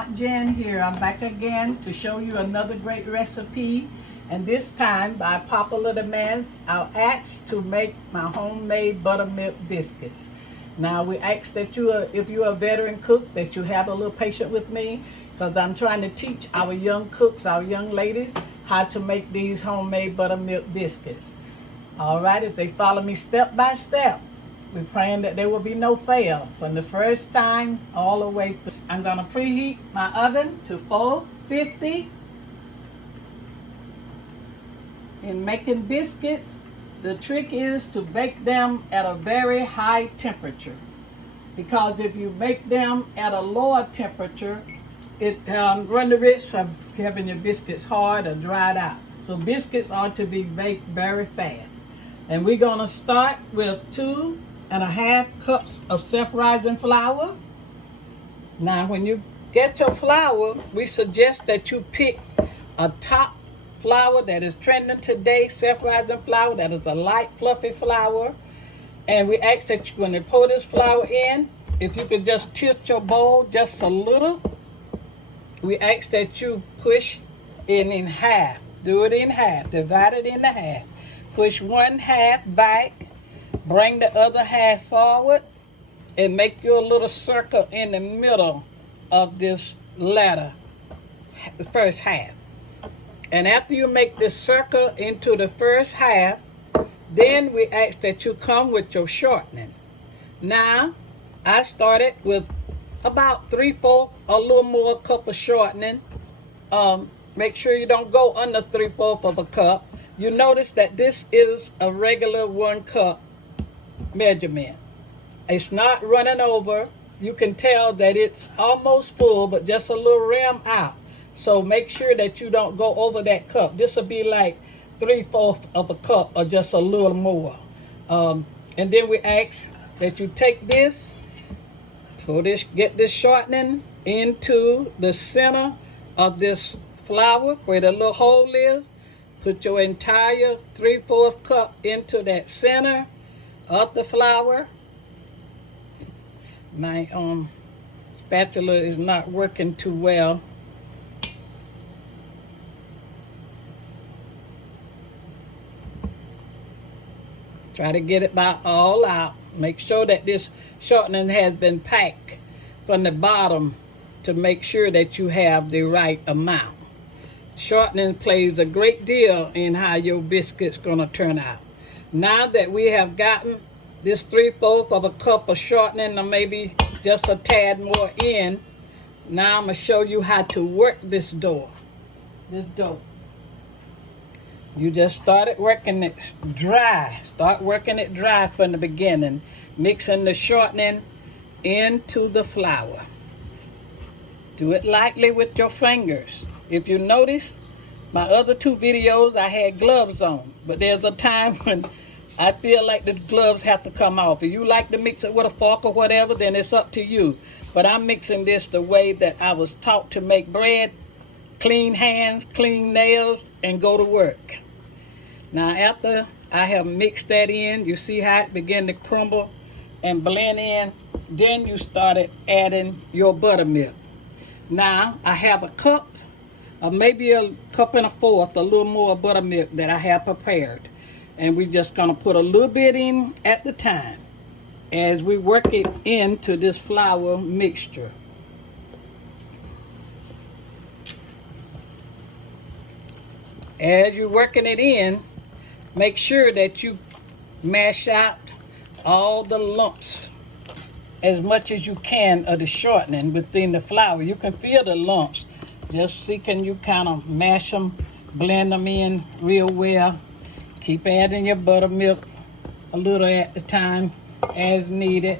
Aunt Jen here. I'm back again to show you another great recipe, and this time by popular demands I'll ask to make my homemade buttermilk biscuits. Now we ask that if you're a veteran cook, that you have a little patience with me, because I'm trying to teach our young cooks, our young ladies, how to make these homemade buttermilk biscuits. All right, if they follow me step by step, we're praying that there will be no fail from the first time all the way through. I'm going to preheat my oven to 450. In making biscuits, the trick is to bake them at a very high temperature, because if you bake them at a lower temperature, it run the risk of having your biscuits hard or dried out. So biscuits ought to be baked very fast. And we're going to start with 2.5 cups of self-rising flour. Now when you get your flour, we suggest that you pick a top flour that is trending today, self-rising flour, that is a light fluffy flour. And we ask that you, when you pour this flour in, if you could just tilt your bowl just a little, we ask that you push it in half. Do it in half, divide it into half. Push one half back, bring the other half forward, and make your little circle in the middle of this ladder, the first half. And after you make this circle into the first half, then we ask that you come with your shortening. Now, I started with about 3/4, a little more cup of shortening. Make sure you don't go under 3/4 of a cup. You notice that this is a regular 1 cup measurement. It's not running over. You can tell that it's almost full, but just a little rim out. So make sure that you don't go over that cup. This will be like 3/4 of a cup or just a little more. And then we ask that you take this, get this shortening into the center of this flour where the little hole is. Put your entire 3/4 cup into that center of the flour. My spatula is not working too well. Try to get it about all out. Make sure that this shortening has been packed from the bottom to make sure that you have the right amount. Shortening plays a great deal in how your biscuit's gonna turn out. Now that we have gotten this 3/4 of a cup of shortening, or maybe just a tad more in, now I'm gonna show you how to work this dough. You just started working it dry. Start working it dry from the beginning, mixing the shortening into the flour. Do it lightly with your fingers. If you notice, my other 2 videos I had gloves on, but there's a time when I feel like the gloves have to come off. If you like to mix it with a fork or whatever, then it's up to you. But I'm mixing this the way that I was taught to make bread. Clean hands, clean nails, and go to work. Now after I have mixed that in, you see how it began to crumble and blend in. Then you started adding your buttermilk. Now I have a cup, or maybe a 1.25 cups, a little more buttermilk that I have prepared. And we're just gonna put a little bit in at the time as we work it into this flour mixture. As you're working it in, make sure that you mash out all the lumps as much as you can of the shortening within the flour. You can feel the lumps. Just see, can you kind of mash them, blend them in real well. Keep adding your buttermilk a little at a time as needed.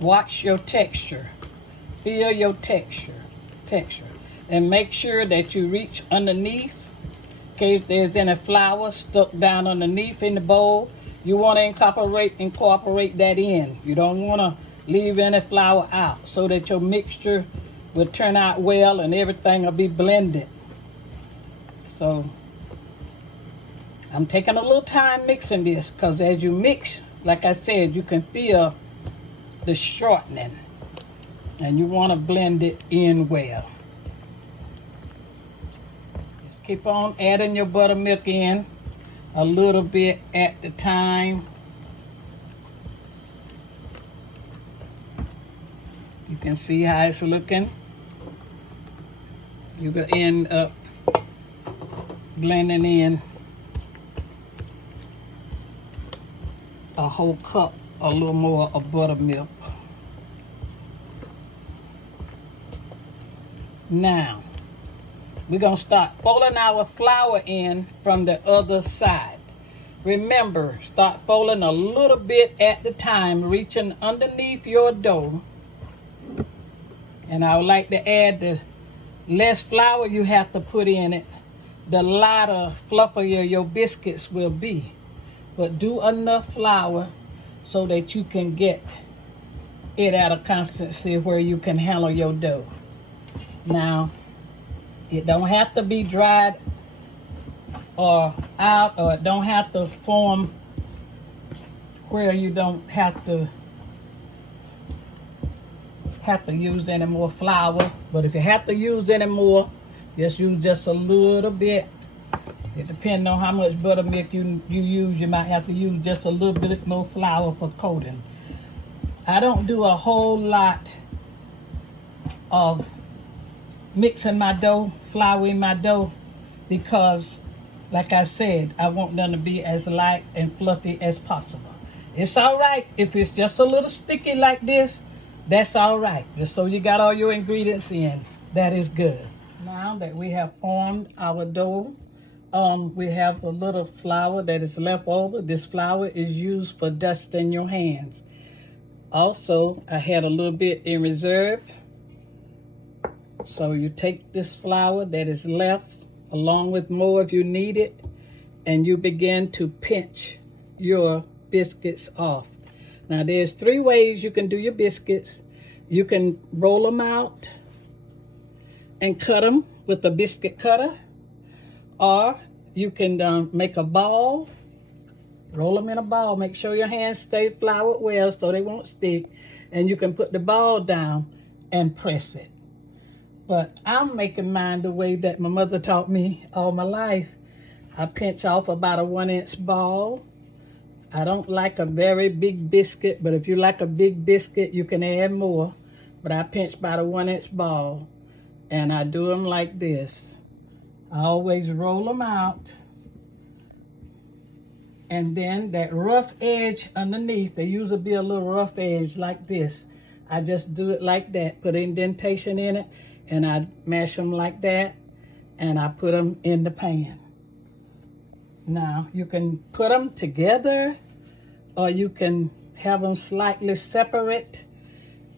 Watch your texture. Feel your texture. And make sure that you reach underneath. In case there's any flour stuck down underneath in the bowl, you want to incorporate that in. You don't want to leave any flour out, so that your mixture will turn out well and everything will be blended. So I'm taking a little time mixing this, because as you mix, like I said, you can feel the shortening. And you want to blend it in well. Just keep on adding your buttermilk in a little bit at the time. You can see how it's looking. You will end up blending in a whole cup, a little more of buttermilk. Now, we're going to start folding our flour in from the other side. Remember, start folding a little bit at the time, reaching underneath your dough. And I would like to add the less flour you have to put in it, the lighter, fluffier your biscuits will be. But do enough flour so that you can get it at a consistency where you can handle your dough. Now, it don't have to be dried or out, or it don't have to form where you don't have to use any more flour. But if you have to use any more, just use just a little bit. It depends on how much buttermilk you use. You might have to use just a little bit more flour for coating. I don't do a whole lot of mixing my dough, flouring my dough, because like I said, I want them to be as light and fluffy as possible. It's all right if it's just a little sticky like this. That's all right. Just so you got all your ingredients in, that is good. Now that we have formed our dough, we have a little flour that is left over. This flour is used for dusting your hands. Also, I had a little bit in reserve. So you take this flour that is left, along with more if you need it, and you begin to pinch your biscuits off. Now there's 3 ways you can do your biscuits. You can roll them out and cut them with a biscuit cutter, or you can make a ball, roll them in a ball. Make sure your hands stay floured well so they won't stick, and you can put the ball down and press it. But I'm making mine the way that my mother taught me all my life. I pinch off about a 1-inch ball. I don't like a very big biscuit, but if you like a big biscuit, you can add more. But I pinch about a 1-inch ball, and I do them like this. I always roll them out, and then that rough edge underneath, there usually be a little rough edge like this. I just do it like that, put an indentation in it, and I mash them like that, and I put them in the pan. Now, you can put them together, or you can have them slightly separate.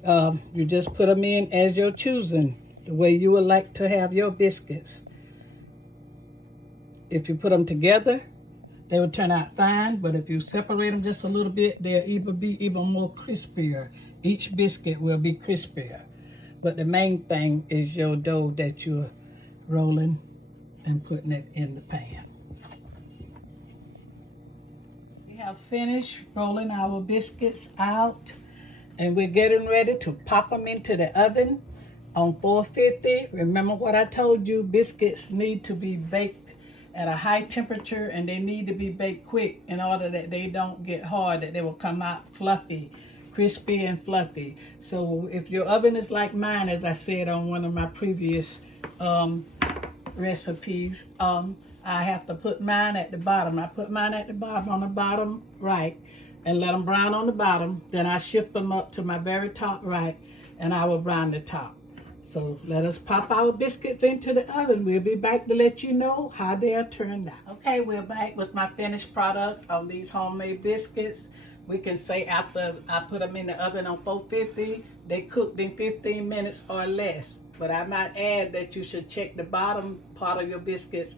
You just put them in as you're choosing, the way you would like to have your biscuits. If you put them together, they will turn out fine, but if you separate them just a little bit, they'll be even more crispier. Each biscuit will be crispier. But the main thing is your dough that you're rolling and putting it in the pan. We have finished rolling our biscuits out, and we're getting ready to pop them into the oven on 450. Remember what I told you, biscuits need to be baked at a high temperature, and they need to be baked quick in order that they don't get hard, that they will come out fluffy, crispy and fluffy. So if your oven is like mine, as I said on one of my previous recipes, I have to put mine at the bottom. I put mine at the bottom, on the bottom right, and let them brown on the bottom. Then I shift them up to my very top right, and I will brown the top. So let us pop our biscuits into the oven. We'll be back to let you know how they are turned out. Okay, we're back with my finished product of these homemade biscuits. We can say after I put them in the oven on 450, they cooked in 15 minutes or less. But I might add that you should check the bottom part of your biscuits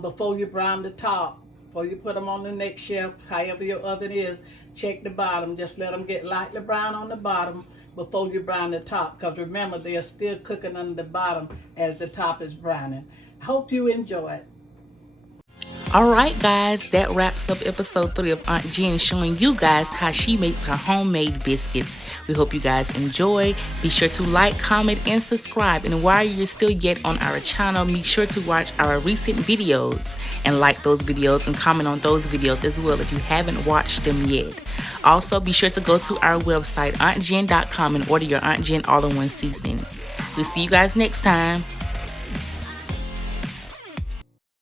before you brown the top. Before you put them on the next shelf, however your oven is, check the bottom. Just let them get lightly brown on the bottom before you brown the top, because remember, they are still cooking on the bottom as the top is browning. I hope you enjoy it. Alright guys, that wraps up episode 3 of Aunt Jen showing you guys how she makes her homemade biscuits. We hope you guys enjoy. Be sure to like, comment, and subscribe. And while you're still yet on our channel, be sure to watch our recent videos and like those videos and comment on those videos as well if you haven't watched them yet. Also, be sure to go to our website, auntjen.com, and order your Aunt Jen all-in-one seasoning. We'll see you guys next time.